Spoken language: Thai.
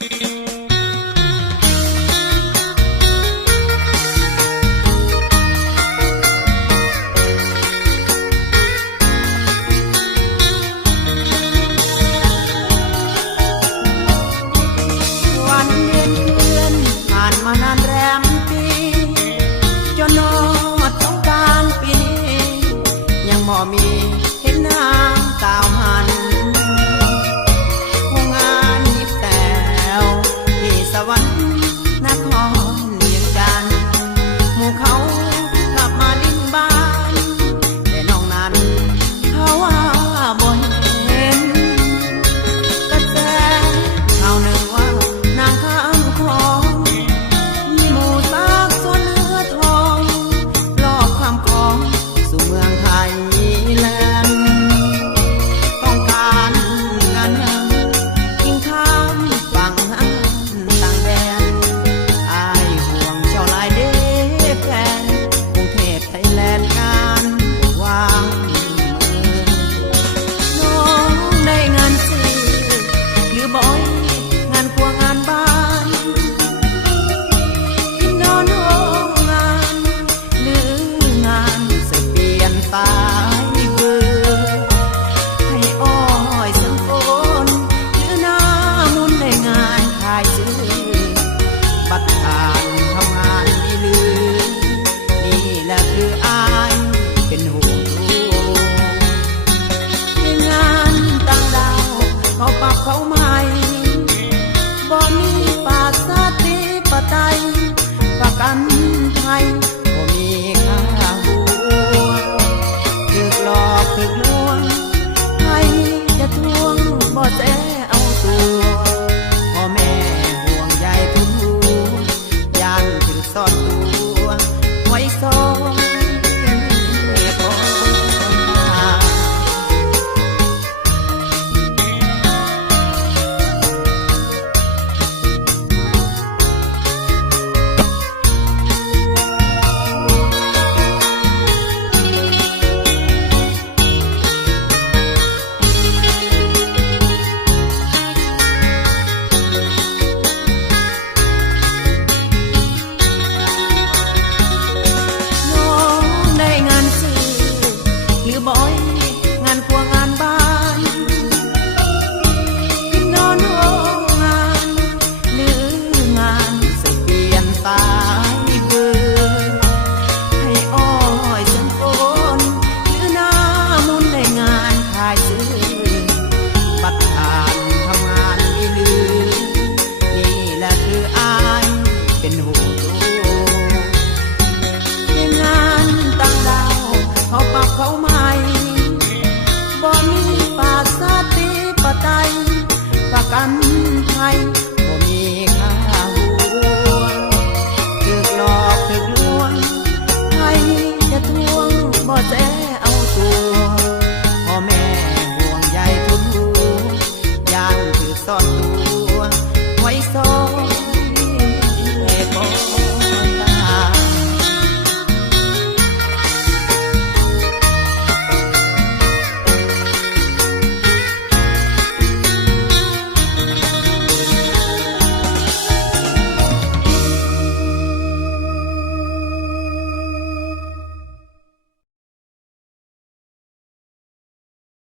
บ่มีเห็นน้ำสาวหันงานยิบแต้วที่สวรรค์นครเวียงจันทน์หมู่เขากลับมาลิ้นบ้านแต่น้องนั้นเขาว่าบ่เห็นกระแสข่าวหนึ่งว่านางข้ามคลองมีหมู่ซากส่วนเนื้อทองลอบข้ามคลองสู่เมืองไทยต้องการงานกินข้ามฝั่งต่างแดนอายห่วงเจ้าลายเด้แฟนกรุงเทพไทยแลนด์งานวางน้องได้งานซื้อหรือบ่อยงานครัวงานบ้านกินนอนโรงงานหรืองานเสิร์ฟเปลี่ยนตาบัตรผ่านทำงานอีลือนี่แหละคืออายเป็นห่วงลูกมีงานต่างดาวเขาปรับเขาใหม่บ่มีปากสติปไตยประกันภัยบ่มีค่าหัวถึกหลอกถึกลวงให้จะทวงบ่แท้เอาตัวพ่อแม่ห่วงใยทุนซ่อนตัวไว้ซ่อนพอบ่อยงานครัวงานบ้านกินนอนโรงงานหรืองานเสิร์ฟเปลี่ยนตายเบื่อให้อ้อยสันโอนหรือหน้ามุนได้งานขายซื้อบัตรผ่านทำงานอีลือนี่แหละคืออายเป็นห่วงลูกในงานต่างดาวเขาปรับเขามาบ่มีปากสติปไตยประกันภัยบ่มีค่าหัวถึกหลอกถึกลวงให้จะทวงบ่แท้